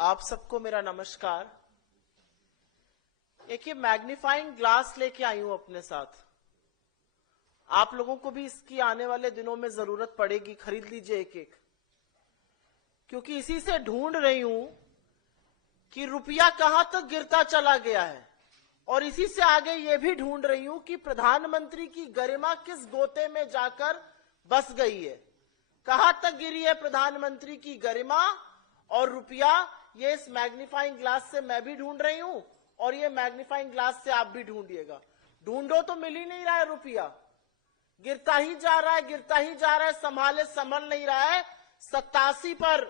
आप सबको मेरा नमस्कार। एक ये मैग्नीफाइंग ग्लास लेके आई हूं अपने साथ। आप लोगों को भी इसकी आने वाले दिनों में जरूरत पड़ेगी, खरीद लीजिए एक एक, क्योंकि इसी से ढूंढ रही हूं कि रुपया कहां तक गिरता चला गया है, और इसी से आगे ये भी ढूंढ रही हूं कि प्रधानमंत्री की गरिमा किस गोते में जाकर बस गई है। कहां तक गिरी है प्रधानमंत्री की गरिमा और रुपया, ये इस मैग्नीफाइंग ग्लास से मैं भी ढूंढ रही हूं, और ये मैग्नीफाइंग ग्लास से आप भी ढूंढिएगा। ढूंढो तो मिल ही नहीं रहा है, रुपया गिरता ही जा रहा है, गिरता ही जा रहा है, संभाले संभल नहीं रहा है। 87 पर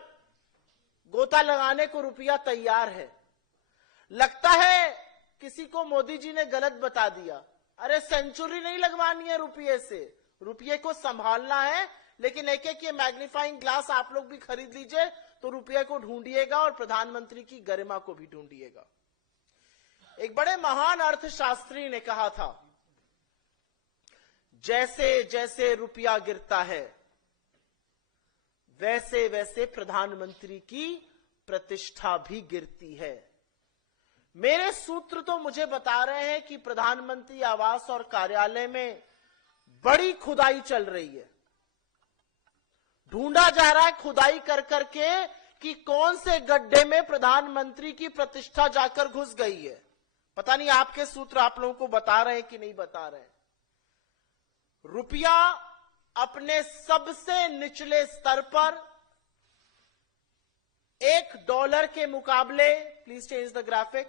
गोता लगाने को रुपया तैयार है। लगता है किसी को मोदी जी ने गलत बता दिया। अरे सेंचुरी नहीं लगवानी है रुपये से, रुपये को संभालना है। लेकिन एक एक ये मैग्नीफाइंग ग्लास आप लोग भी खरीद लीजिए तो रुपये को ढूंढिएगा और प्रधानमंत्री की गरिमा को भी ढूंढिएगा। एक बड़े महान अर्थशास्त्री ने कहा था, जैसे जैसे रुपया गिरता है वैसे वैसे प्रधानमंत्री की प्रतिष्ठा भी गिरती है। मेरे सूत्र तो मुझे बता रहे हैं कि प्रधानमंत्री आवास और कार्यालय में बड़ी खुदाई चल रही है। ढूंढा जा रहा है खुदाई कर करके कि कौन से गड्ढे में प्रधानमंत्री की प्रतिष्ठा जाकर घुस गई है। पता नहीं आपके सूत्र आप लोगों को बता रहे हैं कि नहीं बता रहे हैं। रुपया अपने सबसे निचले स्तर पर $1 के मुकाबले, प्लीज चेंज द ग्राफिक,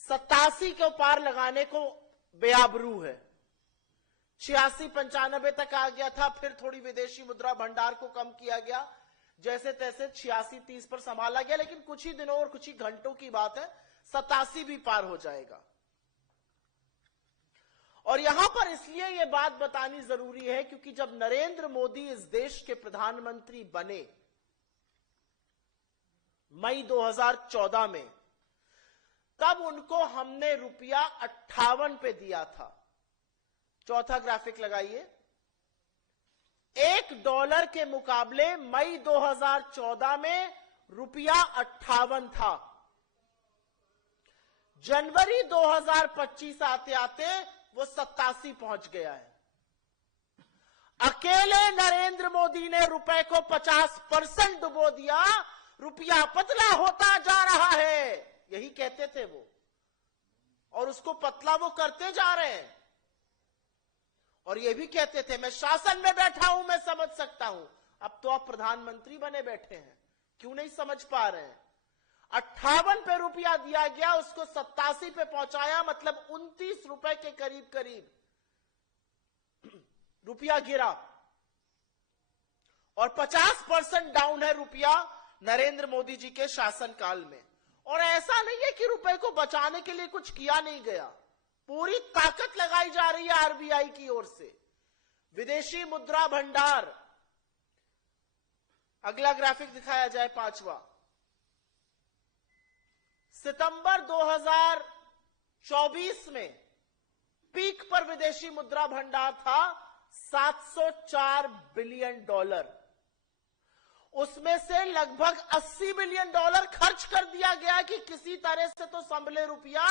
87 के पार लगाने को बेआबरू है। 86-95 तक आ गया था, फिर थोड़ी विदेशी मुद्रा भंडार को कम किया गया, जैसे तैसे 86-30 पर संभाला गया। लेकिन कुछ ही दिनों और कुछ ही घंटों की बात है, 87 भी पार हो जाएगा। और यहां पर इसलिए यह बात बतानी जरूरी है क्योंकि जब नरेंद्र मोदी इस देश के प्रधानमंत्री बने मई 2014 में, तब उनको हमने रुपया 58 पे दिया था। चौथा ग्राफिक लगाइए। $1 के मुकाबले मई 2014 में रुपया 58 था। जनवरी 2025 आते आते वो 87 पहुंच गया है। अकेले नरेंद्र मोदी ने रुपए को 50% डुबो दिया, रुपया पतला होता जा रहा है, यही कहते थे वो, और उसको पतला वो करते जा रहे हैं। और ये भी कहते थे मैं शासन में बैठा हूं, मैं समझ सकता हूं। अब तो आप प्रधानमंत्री बने बैठे हैं, क्यों नहीं समझ पा रहे हैं। 58 पे रुपया दिया गया, उसको 87 पे पहुंचाया, मतलब 29 रुपए के करीब करीब रुपया गिरा, और 50% डाउन है रुपया नरेंद्र मोदी जी के शासनकाल में। और ऐसा नहीं है कि रुपए को बचाने के लिए कुछ किया नहीं गया, पूरी ताकत लगाई जा रही है आरबीआई की ओर से। विदेशी मुद्रा भंडार, अगला ग्राफिक दिखाया जाए, 5वां। सितंबर 2024 में पीक पर विदेशी मुद्रा भंडार था $704 बिलियन। उसमें से लगभग $80 बिलियन खर्च कर दिया गया कि किसी तरह से तो संभले रुपया,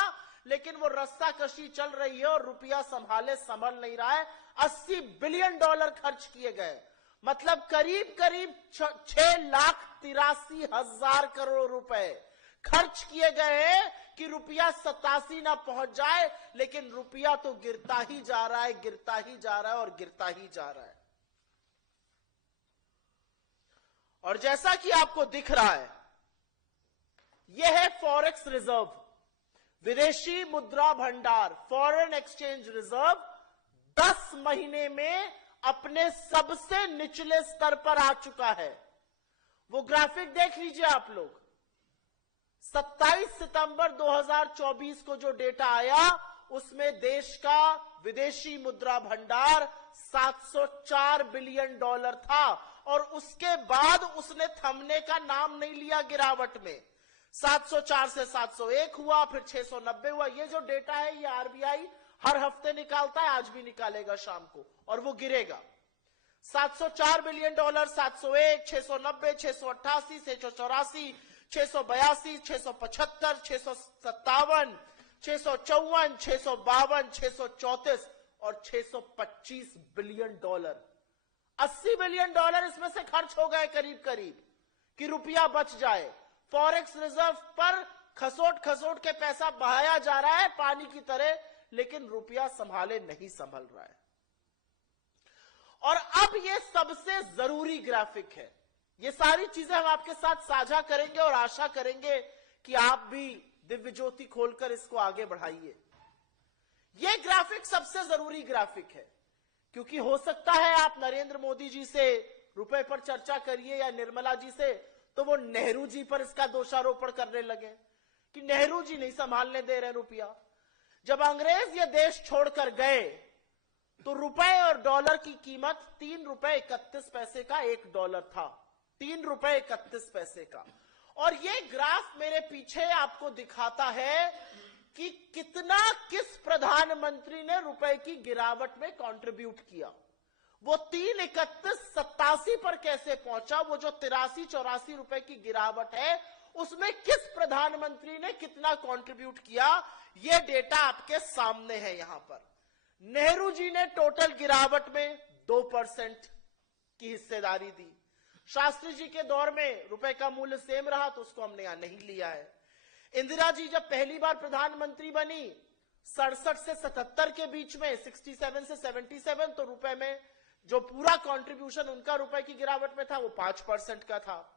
लेकिन वो रस्साकशी चल रही है और रुपया संभाले संभल नहीं रहा है। $80 बिलियन खर्च किए गए, मतलब करीब करीब 6,83,000 करोड़ रुपए खर्च किए गए हैं कि रुपया 87 ना पहुंच जाए। लेकिन रुपया तो गिरता ही जा रहा है, गिरता ही जा रहा है और गिरता ही जा रहा है। और जैसा कि आपको दिख रहा है, यह है फॉरेक्स रिजर्व, विदेशी मुद्रा भंडार, फॉरेन एक्सचेंज रिजर्व 10 महीने में अपने सबसे निचले स्तर पर आ चुका है। वो ग्राफिक देख लीजिए आप लोग। 27 सितंबर 2024 को जो डेटा आया, उसमें देश का विदेशी मुद्रा भंडार $704 बिलियन था, और उसके बाद उसने थमने का नाम नहीं लिया गिरावट में। 704 से 701 हुआ, फिर 690 हुआ। ये जो डेटा है ये आरबीआई हर हफ्ते निकालता है, आज भी निकालेगा शाम को, और वो गिरेगा। $704 बिलियन, 701, 690, 688, 684, 682, 675, 657, 654, 652, 634 और $625 बिलियन। $80 बिलियन इसमें से खर्च हो गए करीब करीब कि रुपया बच जाए। फॉरेक्स रिजर्व पर खसोट खसोट के पैसा बहाया जा रहा है पानी की तरह, लेकिन रुपया संभाले नहीं संभल रहा है। और अब ये सबसे जरूरी ग्राफिक है। ये सारी चीजें हम आपके साथ साझा करेंगे और आशा करेंगे कि आप भी दिव्य ज्योति खोलकर इसको आगे बढ़ाइए। ये ग्राफिक सबसे जरूरी ग्राफिक है, क्योंकि हो सकता है आप नरेंद्र मोदी जी से रुपए पर चर्चा करिए या निर्मला जी से, तो वो नेहरू जी पर इसका दोषारोपण करने लगे कि नेहरू जी नहीं संभालने दे रहे रुपया। जब अंग्रेज ये देश छोड़कर गए तो रुपए और डॉलर की कीमत $3.31 का $1 था। $3.31 का। और ये ग्राफ मेरे पीछे आपको दिखाता है कि कितना किस प्रधानमंत्री ने रुपए की गिरावट में कंट्रीब्यूट किया। वो 3.3187 पर कैसे पहुंचा, वो जो 83-84 रुपए की गिरावट है उसमें किस प्रधानमंत्री ने कितना कंट्रीब्यूट किया, ये डेटा आपके सामने है। यहां पर नेहरू जी ने टोटल गिरावट में 2% की हिस्सेदारी दी। शास्त्री जी के दौर में रुपए का मूल्य सेम रहा तो उसको हमने यहां नहीं लिया है। इंदिरा जी जब पहली बार प्रधानमंत्री बनी 67 से 77 के बीच में, 67 से 77, तो रुपए में जो पूरा कंट्रीब्यूशन उनका रुपए की गिरावट में था वो 5% का था।